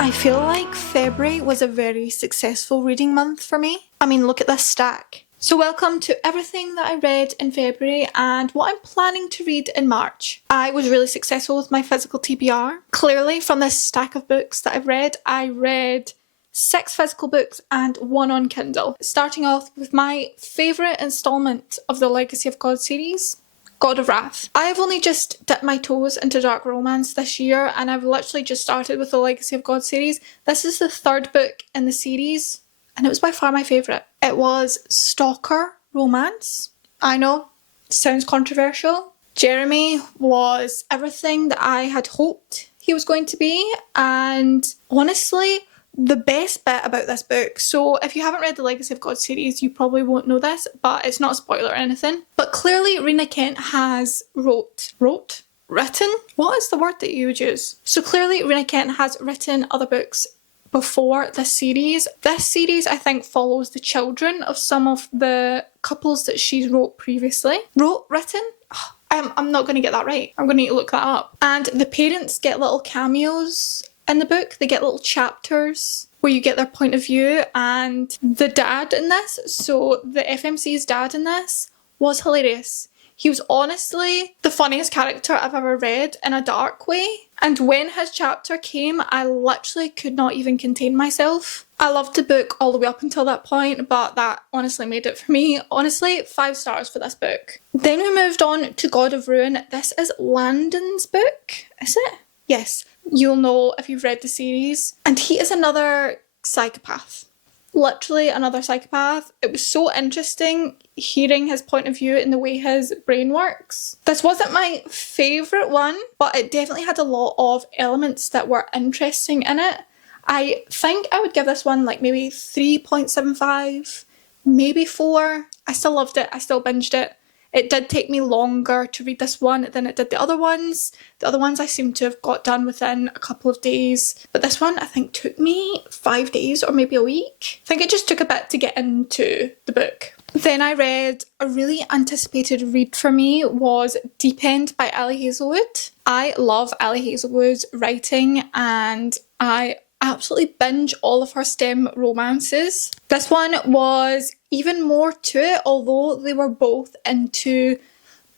I feel like February was a very successful reading month for me. I mean, look at this stack. So welcome to everything that I read in February and what I'm planning to read in March. I was really successful with my physical TBR. Clearly from this stack of books that I read 6 physical books and 1 on Kindle. Starting off with my favourite instalment of the Legacy of God series, God of Wrath. I have only just dipped my toes into dark romance this year and I've literally just started with the Legacy of God series. This is the 3rd book in the series and it was by far my favourite. It was stalker romance. I know, sounds controversial. Jeremy was everything that I had hoped he was going to be, and honestly, the best bit about this book, so if you haven't read the Legacy of God series, you probably won't know this, but it's not a spoiler or anything. But clearly Rena Kent has written? What is the word that you would use? So clearly Rena Kent has written other books before this series. This series, I think, follows the children of some of the couples that she's wrote previously. Written? Oh, I'm not going to get that right. I'm going to need to look that up. And the parents get little cameos in the book. They get little chapters where you get their point of view, and the dad in this, so the FMC's dad in this, was hilarious. He was honestly the funniest character I've ever read in a dark way, and when his chapter came, I literally could not even contain myself. I loved the book all the way up until that point, but that honestly made it for me. Honestly, 5 stars for this book. Then we moved on to God of Ruin. This is Landon's book, is it? Yes. You'll know if you've read the series. And he is another psychopath. Literally another psychopath. It was so interesting hearing his point of view and the way his brain works. This wasn't my favourite one, but it definitely had a lot of elements that were interesting in it. I think I would give this one like maybe 3.75, maybe 4. I still loved it. I still binged it. It did take me longer to read this one than it did the other ones. The other ones I seem to have got done within a couple of days. But this one I think took me 5 days or maybe a week. I think it just took a bit to get into the book. Then I read a really anticipated read for me was Deep End by Ali Hazelwood. I love Ali Hazelwood's writing and I absolutely binge all of her STEM romances. This one was even more to it, although they were both into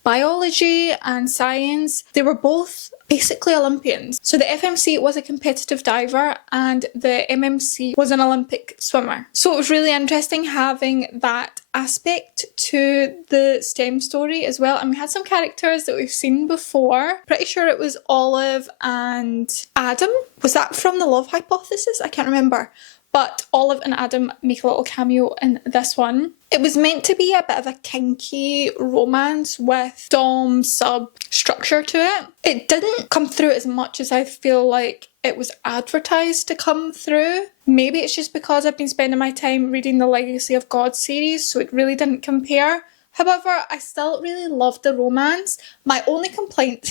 biology and science. They were both basically Olympians. So the FMC was a competitive diver and the MMC was an Olympic swimmer. So it was really interesting having that aspect to the STEM story as well. And we had some characters that we've seen before. Pretty sure it was Olive and Adam. Was that from The Love Hypothesis? I can't remember. But Olive and Adam make a little cameo in this one. It was meant to be a bit of a kinky romance with dom sub structure to it. It didn't come through as much as I feel like it was advertised to come through. Maybe it's just because I've been spending my time reading the Legacy of God series, so it really didn't compare. However, I still really loved the romance. My only complaint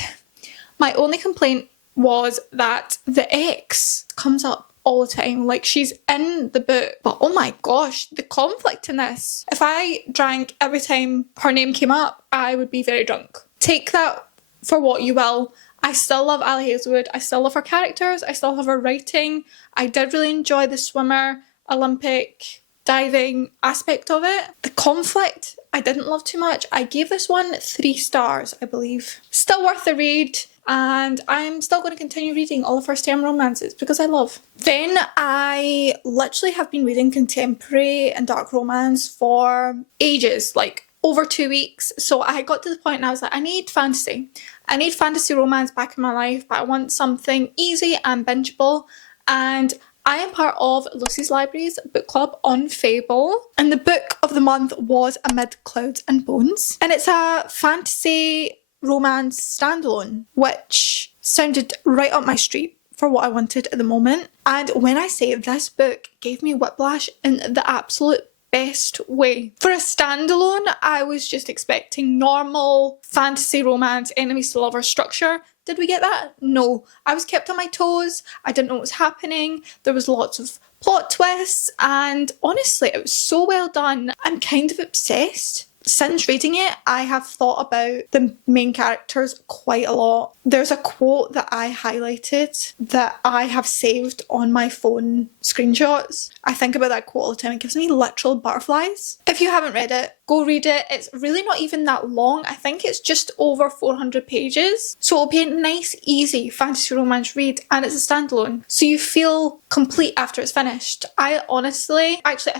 was that the ex comes up all the time. Like, she's in the book, but oh my gosh, the conflict in this. If I drank every time her name came up, I would be very drunk. Take that for what you will. I still love Ali Hazelwood. I still love her characters. I still love her writing. I did really enjoy the swimmer, Olympic, diving aspect of it. The conflict, I didn't love too much. I gave this one 3 stars, I believe. Still worth the read. And I'm still going to continue reading all of her STEM romances because I love. Then I literally have been reading contemporary and dark romance for ages, like over 2 weeks. So I got to the point and I was like, I need fantasy. I need fantasy romance back in my life, but I want something easy and bingeable. And I am part of Lucy's Library's book club on Fable. And the book of the month was Amid Clouds and Bones. And it's a fantasy romance standalone, which sounded right up my street for what I wanted at the moment. And when I say this book gave me whiplash in the absolute best way. For a standalone, I was just expecting normal fantasy romance, enemies to lovers structure. Did we get that? No. I was kept on my toes. I didn't know what was happening. There was lots of plot twists and honestly, it was so well done. I'm kind of obsessed since reading it, I have thought about the main characters quite a lot. There's a quote that I highlighted that I have saved on my phone screenshots. I think about that quote all the time. It gives me literal butterflies. If you haven't read it, go read it. It's really not even that long. I think it's just over 400 pages. So it'll be a nice, easy fantasy romance read, and it's a standalone. So you feel complete after it's finished. I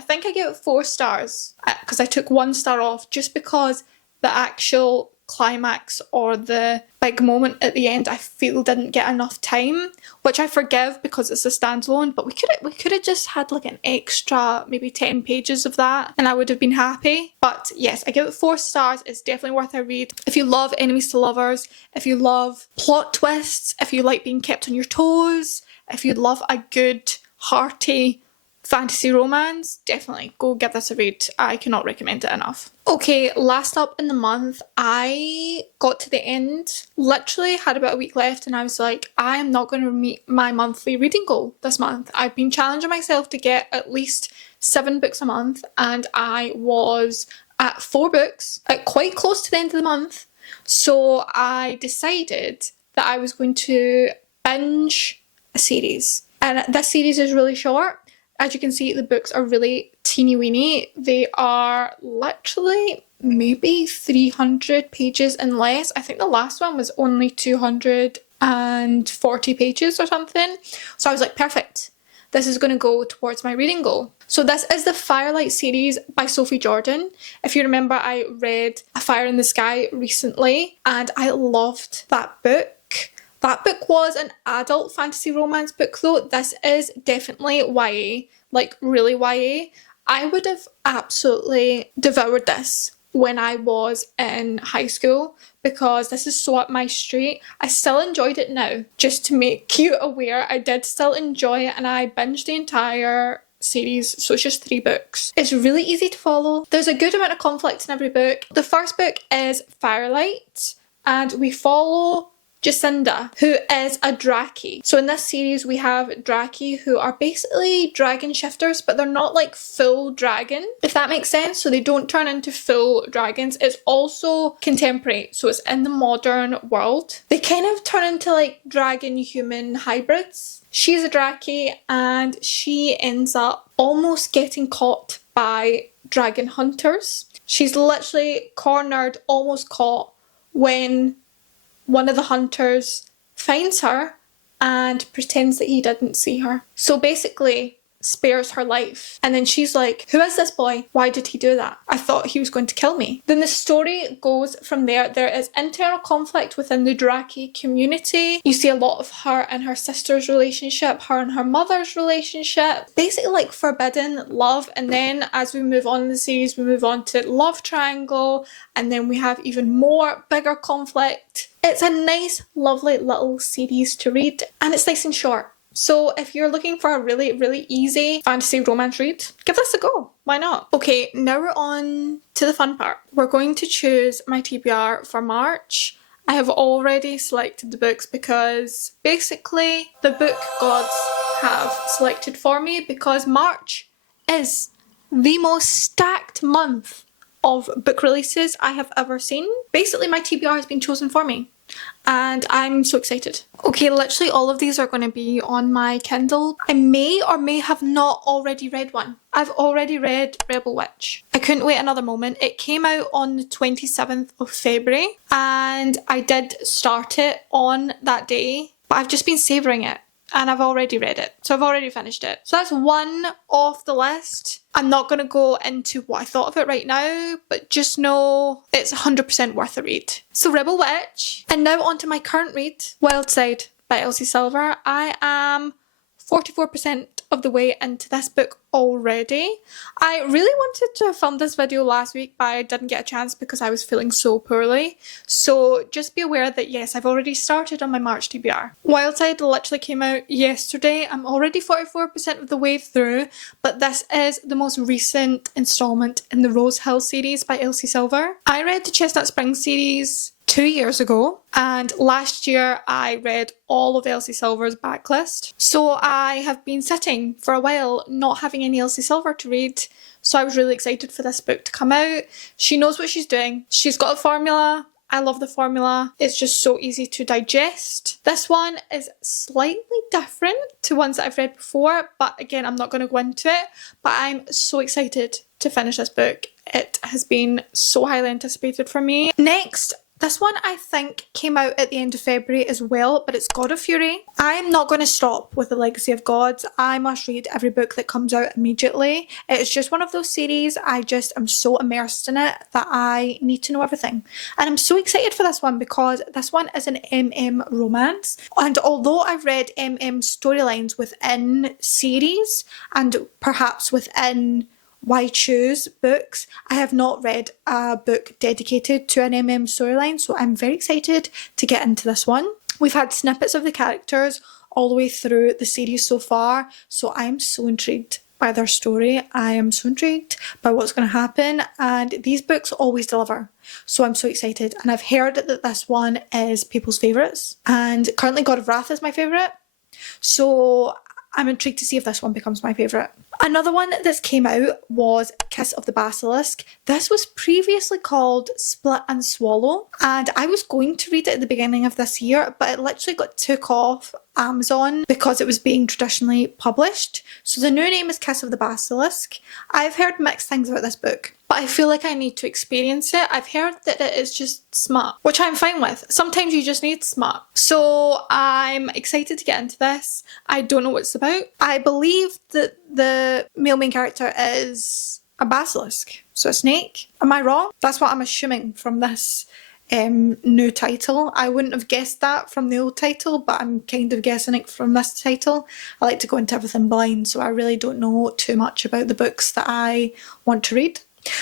think I gave it 4 stars because I took 1 star off just because the actual climax or the big moment at the end I feel didn't get enough time, which I forgive because it's a standalone, but we could have just had like an extra maybe 10 pages of that and I would have been happy. But yes, I give it 4 stars. It's definitely worth a read. If you love enemies to lovers, if you love plot twists, if you like being kept on your toes, if you love a good hearty fantasy romance, definitely go give this a read. I cannot recommend it enough. Okay, last up in the month, I got to the end, literally had about a week left, and I was like, I am not going to meet my monthly reading goal this month. I've been challenging myself to get at least 7 books a month, and I was at 4 books, at quite close to the end of the month. So I decided that I was going to binge a series. And this series is really short. As you can see, the books are really teeny weeny. They are literally maybe 300 pages and less. I think the last one was only 240 pages or something. So I was like, perfect. This is going to go towards my reading goal. So this is the Firelight series by Sophie Jordan. If you remember, I read A Fire in the Sky recently and I loved that book. That book was an adult fantasy romance book though. This is definitely YA, like really YA. I would have absolutely devoured this when I was in high school because this is so up my street. I still enjoyed it now. Just to make you aware, I did still enjoy it and I binged the entire series, so it's just 3 books. It's really easy to follow. There's a good amount of conflict in every book. The first book is Firelight and we follow Jacinda, who is a Draki. So in this series we have Draki who are basically dragon shifters, but they're not like full dragon, if that makes sense. So they don't turn into full dragons. It's also contemporary, so it's in the modern world. They kind of turn into like dragon human hybrids. She's a Draki and she ends up almost getting caught by dragon hunters. She's literally cornered, almost caught, when one of the hunters finds her and pretends that he didn't see her. So basically spares her life. And then she's like, who is this boy? Why did he do that? I thought he was going to kill me. Then the story goes from there. There is internal conflict within the Draki community. You see a lot of her and her sister's relationship, her and her mother's relationship. Basically like forbidden love. And then as we move on in the series, we move on to love triangle. And then we have even more bigger conflict. It's a nice, lovely little series to read. And it's nice and short. So if you're looking for a really, really easy fantasy romance read, give this a go. Why not? Okay, now we're on to the fun part. We're going to choose my TBR for March. I have already selected the books because basically the book gods have selected for me because March is the most stacked month of book releases I have ever seen. Basically my TBR has been chosen for me. And I'm so excited. Okay, literally all of these are going to be on my Kindle. I may or may have not already read one. I've already read Rebel Witch. I couldn't wait another moment. It came out on the 27th of February and I did start it on that day, but I've just been savouring it. And I've already read it. So I've already finished it. So that's one off the list. I'm not going to go into what I thought of it right now, but just know it's 100% worth a read. So Rebel Witch. And now on to my current read, Wild Side by Elsie Silver. I am 44% of the way into this book already. I really wanted to film this video last week, but I didn't get a chance because I was feeling so poorly. So just be aware that yes, I've already started on my March TBR. Wildside literally came out yesterday. I'm already 44% of the way through, but this is the most recent installment in the Rose Hill series by Elsie Silver. I read the Chestnut Springs series 2 years ago, and last year I read all of Elsie Silver's backlist. So I have been sitting for a while not having any Elsie Silver to read, So I was really excited for this book to come out. She knows what she's doing. She's got a formula. I love the formula. It's just so easy to digest. This one is slightly different to ones that I've read before, but again, I'm not going to go into it. But I'm so excited to finish this book. It has been so highly anticipated for me. Next, this one I think came out at the end of February as well, but it's God of Fury. I'm not going to stop with The Legacy of Gods. I must read every book that comes out immediately. It's just one of those series, I just am so immersed in it that I need to know everything. And I'm so excited for this one because this one is an MM romance. And although I've read MM storylines within series and perhaps within Why Choose books, I have not read a book dedicated to an MM storyline, so I'm very excited to get into this one. We've had snippets of the characters all the way through the series so far, so I am so intrigued by their story. I am so intrigued by what's going to happen, and these books always deliver, so I'm so excited. And I've heard that this one is people's favourites, and currently God of Wrath is my favourite, so I'm intrigued to see if this one becomes my favourite. Another one that came out was Kiss of the Basilisk. This was previously called Split and Swallow, and I was going to read it at the beginning of this year, but it literally got took off Amazon because it was being traditionally published. So the new name is Kiss of the Basilisk. I've heard mixed things about this book, but I feel like I need to experience it. I've heard that it is just smut, which I'm fine with. Sometimes you just need smut. So I'm excited to get into this. I don't know what it's about. I believe that the male main character is a basilisk, so a snake. Am I wrong? That's what I'm assuming from this new title. I wouldn't have guessed that from the old title, but I'm kind of guessing it from this title. I like to go into everything blind, so I really don't know too much about the books that I want to read.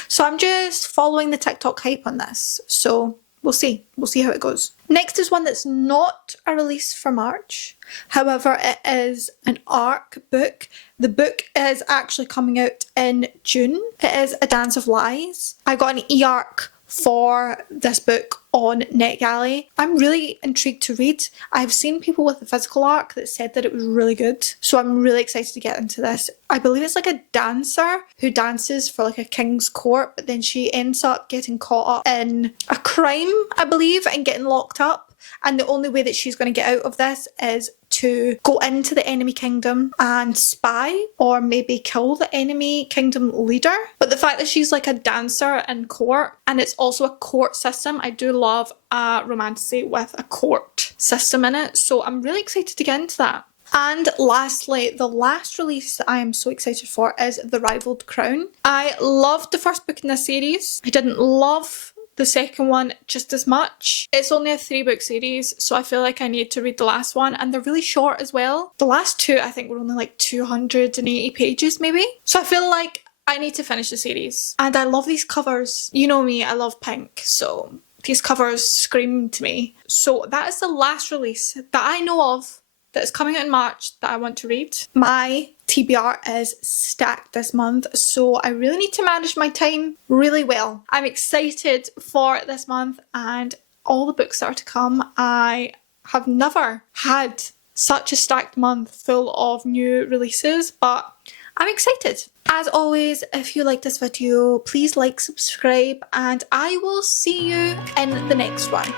So I'm just following the TikTok hype on this, so we'll see. We'll see how it goes. Next is one that's not a release for March. However, it is an ARC book. The book is actually coming out in June. It is A Dance of Lies. I got an e-ARC for this book on NetGalley. I'm really intrigued to read. I've seen people with the physical ARC that said that it was really good, so I'm really excited to get into this. I believe it's like a dancer who dances for like a king's court, but then she ends up getting caught up in a crime, I believe, and getting locked up. And the only way that she's going to get out of this is to go into the enemy kingdom and spy or maybe kill the enemy kingdom leader. But the fact that she's like a dancer in court, and it's also a court system, I do love a romantasy with a court system in it, so I'm really excited to get into that. And lastly, the last release that I am so excited for is The Rivaled Crown. I loved the first book in this series. I didn't love the second one just as much. It's only a 3-book series, so I feel like I need to read the last one, and they're really short as well. The last two I think were only like 280 pages maybe. So I feel like I need to finish the series. And I love these covers. You know me, I love pink, so these covers scream to me. So that is the last release that I know of that is coming out in March that I want to read. My TBR is stacked this month, so I really need to manage my time really well. I'm excited for this month and all the books that are to come. I have never had such a stacked month full of new releases, but I'm excited. As always, if you like this video, please like, subscribe, and I will see you in the next one.